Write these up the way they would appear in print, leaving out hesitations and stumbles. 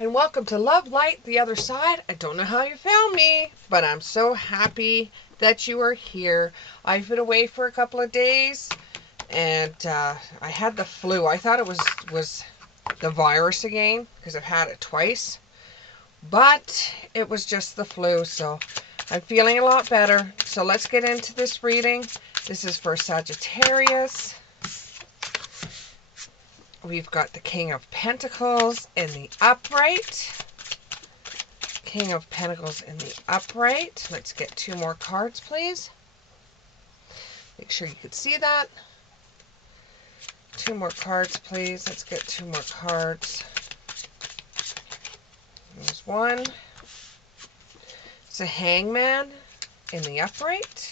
and welcome to Love Light the Other Side. I don't know how you found me, but I'm so happy that you are here. I've been away for a couple of days, and I had the flu. I thought it was the virus again because I've had it twice, but it was just the flu, so I'm feeling a lot better. So let's get into this reading. This is for Sagittarius. We've got the King of Pentacles in the upright. King of Pentacles in the upright. Let's get two more cards, please. Make sure you can see that. Two more cards, please. Let's get two more cards. There's one. It's a Hangman in the upright.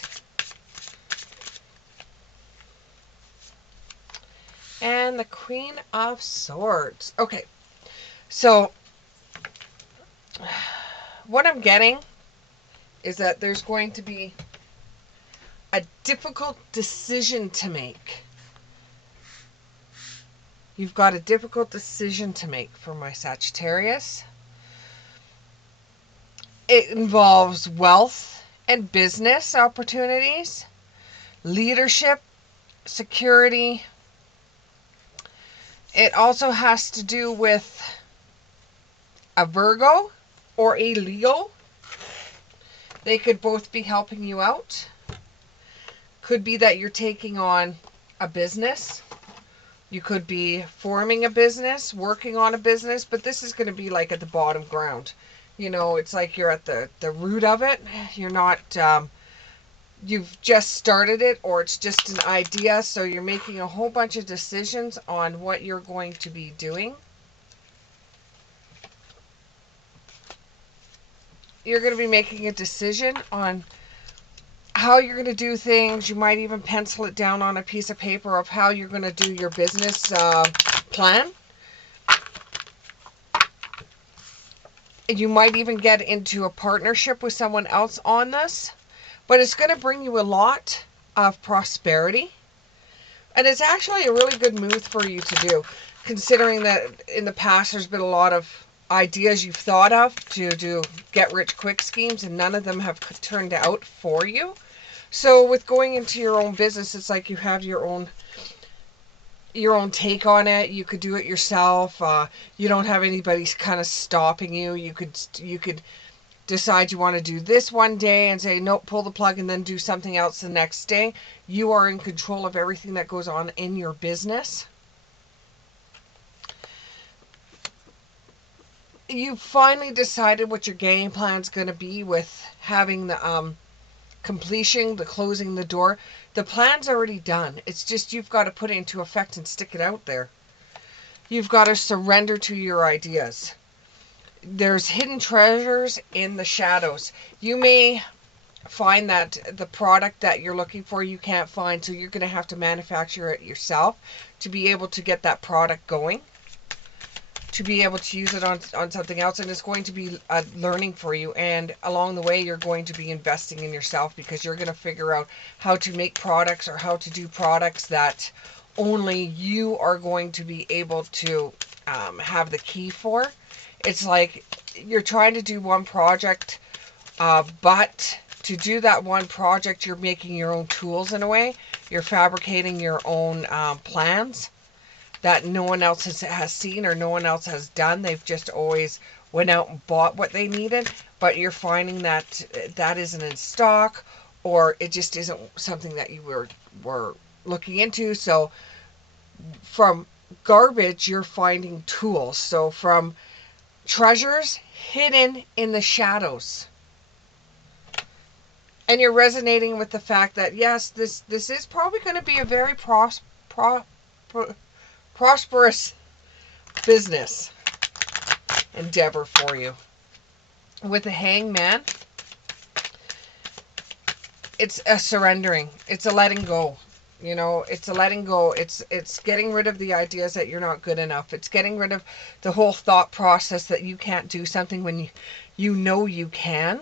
And the Queen of Swords. Okay, so what I'm getting is that there's going to be a difficult decision to make. You've got a difficult decision to make for my Sagittarius. It involves wealth and business opportunities, leadership, security. It also has to do with a Virgo or a Leo. They could both be helping you out. Could be that you're taking on a business. You could be forming a business, working on a business, but this is going to be like at the bottom ground. You know, it's like you're at the root of it. You're not, you've just started it, or it's just an idea. So you're making a whole bunch of decisions on what you're going to be doing. You're going to be making a decision on how you're going to do things. You might even pencil it down on a piece of paper of how you're going to do your business plan. You might even get into a partnership with someone else on this, but it's going to bring you a lot of prosperity. And it's actually a really good move for you to do, considering that in the past there's been a lot of ideas you've thought of to do get rich quick schemes, and none of them have turned out for you. So with going into your own business, it's like you have your own take on it. You could do it yourself. You don't have anybody kind of stopping you. You could decide you want to do this one day and say, nope, pull the plug, and then do something else the next day. You are in control of everything that goes on in your business. You finally decided what your game plan is going to be with having the completion, the closing the door. The plan's already done. It's just you've got to put it into effect and stick it out there. You've got to surrender to your ideas. There's hidden treasures in the shadows. You may find that the product that you're looking for you can't find, so you're going to have to manufacture it yourself to be able to get that product going, to be able to use it on something else. And it's going to be a learning for you, and along the way you're going to be investing in yourself, because you're going to figure out how to make products or how to do products that only you are going to be able to have the key for. It's like you're trying to do one project, but to do that one project you're making your own tools in a way. You're fabricating your own plans that no one else has seen or no one else has done. They've just always went out and bought what they needed, but you're finding that that isn't in stock, or it just isn't something that you were looking into. So from garbage, you're finding tools. So from treasures hidden in the shadows. And you're resonating with the fact that, yes, this is probably going to be a very prosperous business endeavor for you. With the Hangman, it's a surrendering. It's a letting go. You know, it's a letting go. It's getting rid of the ideas that you're not good enough. It's getting rid of the whole thought process that you can't do something when you know you can.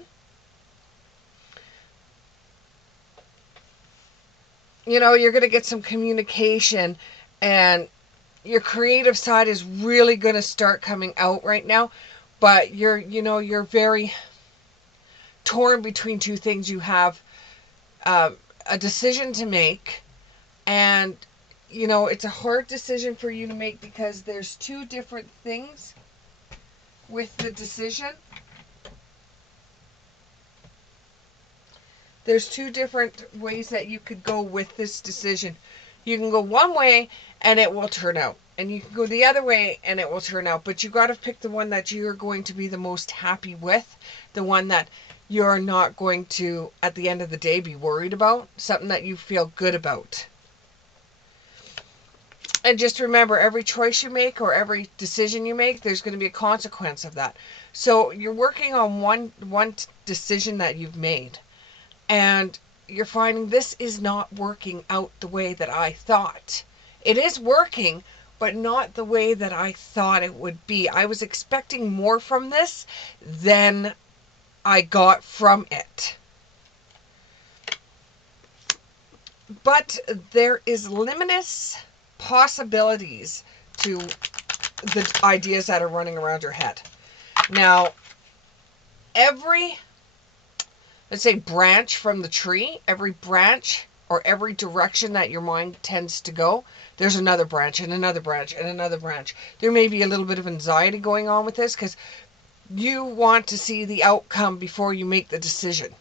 You know, you're going to get some communication, and your creative side is really going to start coming out right now, but you're very torn between two things. You have a decision to make, and it's a hard decision for you to make because there's two different things with the decision. There's two different ways that you could go with this decision. You can go one way and it will turn out, and you can go the other way and it will turn out, but you got to pick the one that you're going to be the most happy with, the one that you're not going to at the end of the day be worried about, something that you feel good about. And just remember, every choice you make or every decision you make, there's going to be a consequence of that. So you're working on one decision that you've made, and you're finding this is not working out the way that I thought. It is working, but not the way that I thought it would be. I was expecting more from this than I got from it. But there is limitless possibilities to the ideas that are running around your head. Now, every, let's say, branch from the tree, every branch or every direction that your mind tends to go, there's another branch and another branch and another branch. There may be a little bit of anxiety going on with this because you want to see the outcome before you make the decision.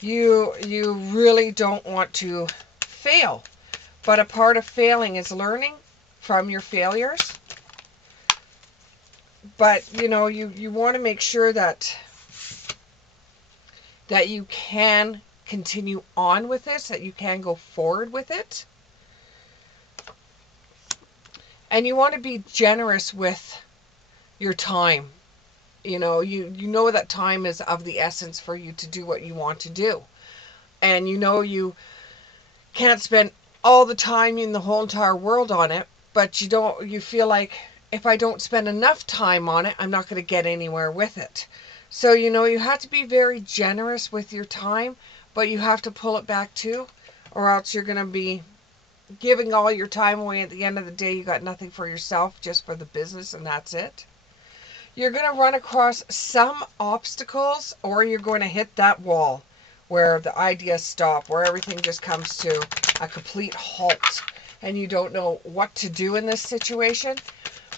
You really don't want to fail, but a part of failing is learning from your failures. But you want to make sure that you can continue on with this, that you can go forward with it. And you want to be generous with your time. You know that time is of the essence for you to do what you want to do. And you can't spend all the time in the whole entire world on it, but you feel like if I don't spend enough time on it, I'm not going to get anywhere with it. So, you have to be very generous with your time, but you have to pull it back too, or else you're going to be giving all your time away. At the end of the day, you got nothing for yourself, just for the business, and that's it. You're going to run across some obstacles, or you're going to hit that wall where the ideas stop, where everything just comes to a complete halt, and you don't know what to do in this situation.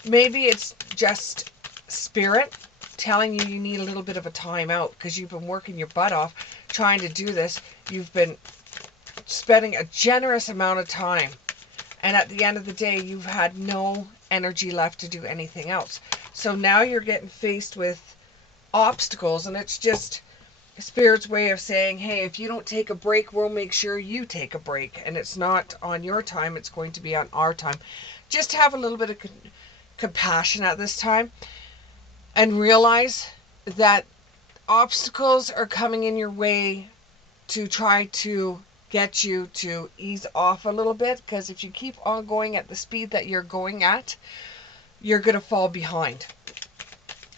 Maybe it's just spirit telling you need a little bit of a time out because you've been working your butt off trying to do this. You've been spending a generous amount of time, and at the end of the day, you've had no energy left to do anything else. So now you're getting faced with obstacles, and it's just Spirit's way of saying, hey, if you don't take a break, we'll make sure you take a break. And it's not on your time, it's going to be on our time. Just have a little bit of compassion at this time and realize that obstacles are coming in your way to try to get you to ease off a little bit, because if you keep on going at the speed that you're going at, you're going to fall behind.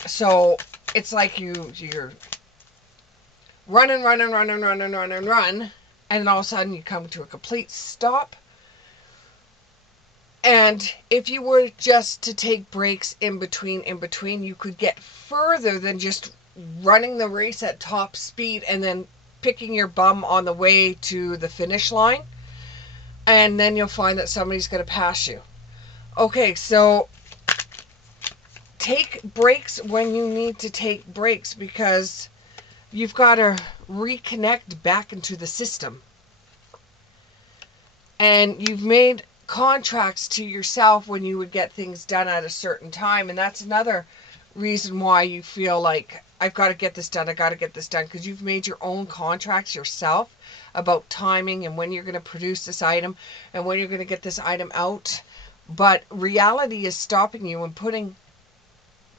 So it's like you're run, and then all of a sudden you come to a complete stop. And if you were just to take breaks in between, you could get further than just running the race at top speed and then picking your bum on the way to the finish line. And then you'll find that somebody's going to pass you. Okay, so take breaks when you need to take breaks, because you've got to reconnect back into the system. And you've made contracts to yourself when you would get things done at a certain time, and that's another reason why you feel like I've got to get this done, because you've made your own contracts yourself about timing and when you're going to produce this item and when you're going to get this item out. But reality is stopping you and putting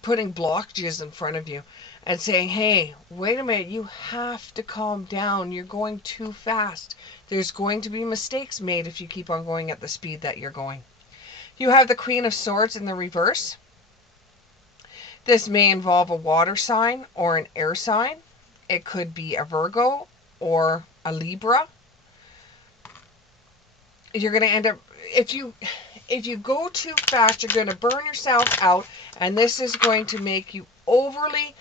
blockages in front of you and saying, hey, wait a minute, you have to calm down. You're going too fast. There's going to be mistakes made if you keep on going at the speed that you're going. You have the Queen of Swords in the reverse. This may involve a water sign or an air sign. It could be a Virgo or a Libra. you're going to end up, if you go too fast, you're going to burn yourself out, and this is going to make you overly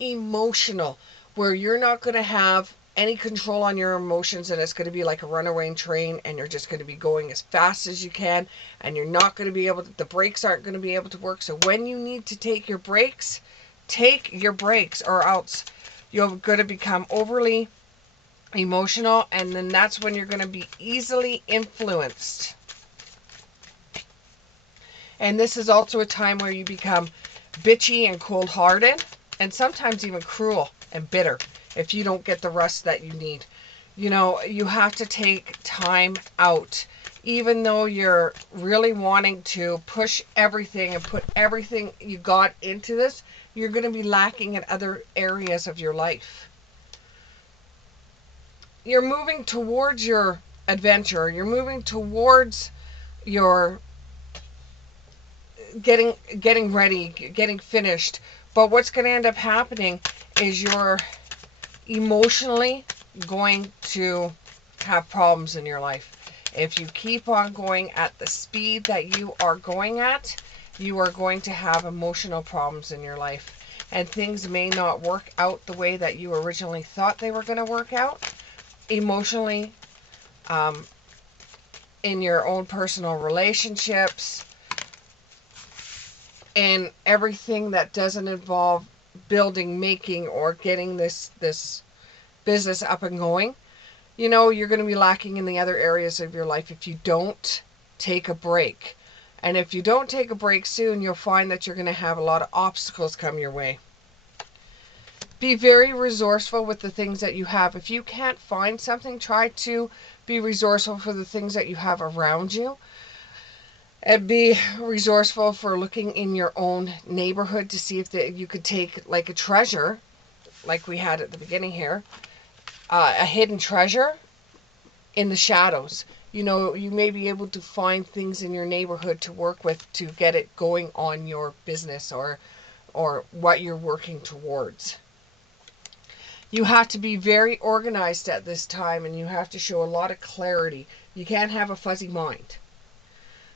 emotional, where you're not going to have any control on your emotions, and it's going to be like a runaway train, and you're just going to be going as fast as you can, and you're not going to be able to, the brakes aren't going to be able to work. So when you need to take your breaks, take your breaks, or else you're going to become overly emotional, and then that's when you're going to be easily influenced. And this is also a time where you become bitchy and cold-hearted, and sometimes even cruel and bitter if you don't get the rest that you need. You know, you have to take time out. Even though you're really wanting to push everything and put everything you got into this, you're going to be lacking in other areas of your life. You're moving towards your adventure. You're moving towards your getting ready, getting finished. But what's going to end up happening is you're emotionally going to have problems in your life. If you keep on going at the speed that you are going at, you are going to have emotional problems in your life. And things may not work out the way that you originally thought they were going to work out. Emotionally, in your own personal relationships, and everything that doesn't involve building, making, or getting this business up and going. You know, you're going to be lacking in the other areas of your life if you don't take a break. And if you don't take a break soon, you'll find that you're going to have a lot of obstacles come your way. Be very resourceful with the things that you have. If you can't find something, try to be resourceful for the things that you have around you. And be resourceful for looking in your own neighborhood to see if you could take like a treasure, like we had at the beginning here, a hidden treasure in the shadows. You know, you may be able to find things in your neighborhood to work with to get it going on your business or what you're working towards. You have to be very organized at this time, and you have to show a lot of clarity. You can't have a fuzzy mind.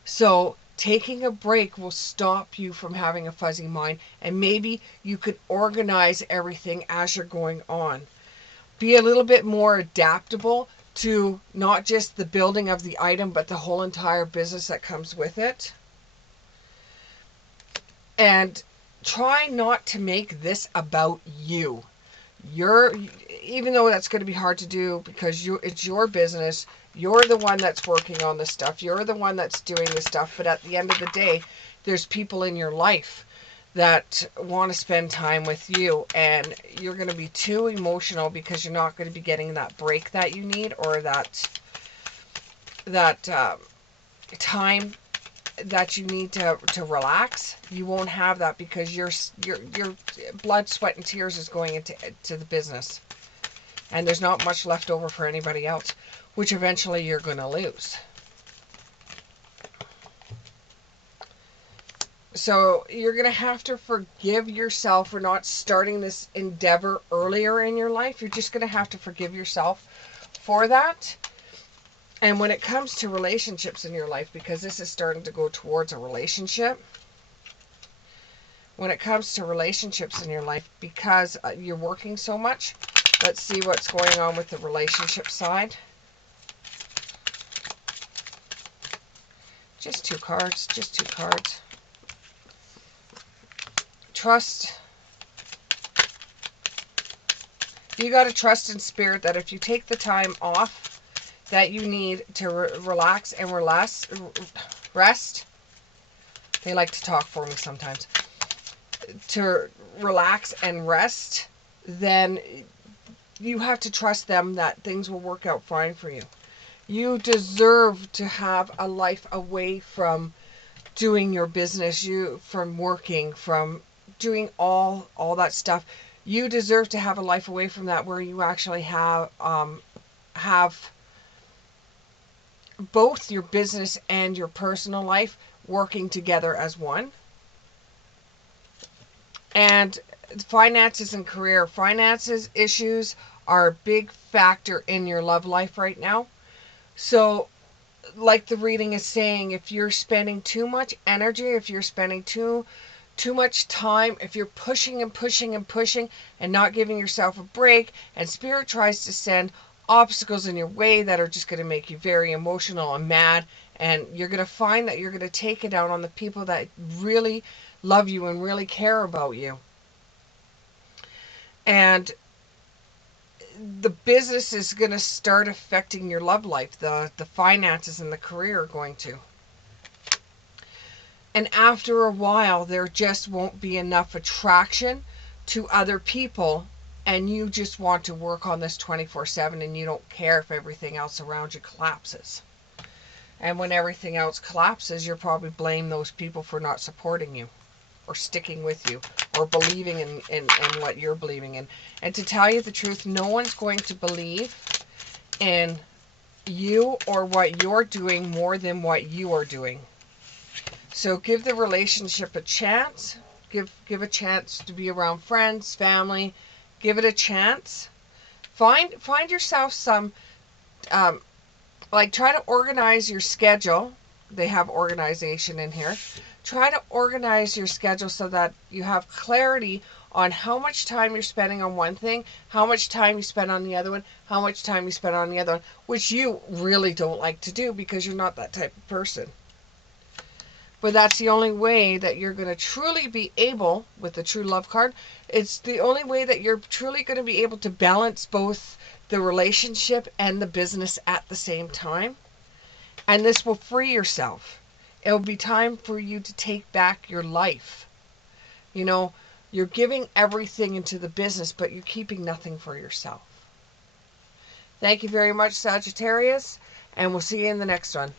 So taking a break will stop you from having a fuzzy mind, and maybe you could organize everything as you're going on. Be a little bit more adaptable to not just the building of the item, but the whole entire business that comes with it. And try not to make this about you. Even though that's going to be hard to do because it's your business, you're the one that's working on the stuff, you're the one that's doing the stuff, but at the end of the day, there's people in your life that want to spend time with you, and you're going to be too emotional because you're not going to be getting that break that you need, or that time that you need to relax. You won't have that because your blood, sweat, and tears is going into the business, and there's not much left over for anybody else, which eventually you're going to lose. So you're going to have to forgive yourself for not starting this endeavor earlier in your life. You're just going to have to forgive yourself for that. And when it comes to relationships in your life, because this is starting to go towards a relationship, when it comes to relationships in your life, because you're working so much, let's see what's going on with the relationship side. Just two cards, just two cards. Trust. You got to trust in spirit that if you take the time off that you need to relax and rest. They like to talk for me sometimes. To relax and rest, then you have to trust them that things will work out fine for you. You deserve to have a life away from doing your business, from working, from doing all that stuff. You deserve to have a life away from that where you actually have both your business and your personal life working together as one. And finances and career. Finances issues are a big factor in your love life right now. So like the reading is saying, if you're spending too much energy, if you're spending too much time, if you're pushing and pushing and pushing and not giving yourself a break, and spirit tries to send obstacles in your way that are just going to make you very emotional and mad, and you're going to find that you're going to take it out on the people that really love you and really care about you. And the business is going to start affecting your love life. The finances and the career are going to. And after a while, there just won't be enough attraction to other people, and you just want to work on this 24/7, and you don't care if everything else around you collapses. And when everything else collapses, you'll probably blame those people for not supporting you or sticking with you or believing in what you're believing in. And to tell you the truth, no one's going to believe in you or what you're doing more than what you are doing. So give the relationship a chance. Give a chance to be around friends, family. Give it a chance. Find yourself some, like, try to organize your schedule. They have organization in here. Try to organize your schedule so that you have clarity on how much time you're spending on one thing, how much time you spend on the other one, how much time you spend on the other one, which you really don't like to do because you're not that type of person. But that's the only way that you're going to truly be able, with the True Love card, it's the only way that you're truly going to be able to balance both the relationship and the business at the same time. And this will free yourself. It will be time for you to take back your life. You know, you're giving everything into the business, but you're keeping nothing for yourself. Thank you very much, Sagittarius, and we'll see you in the next one.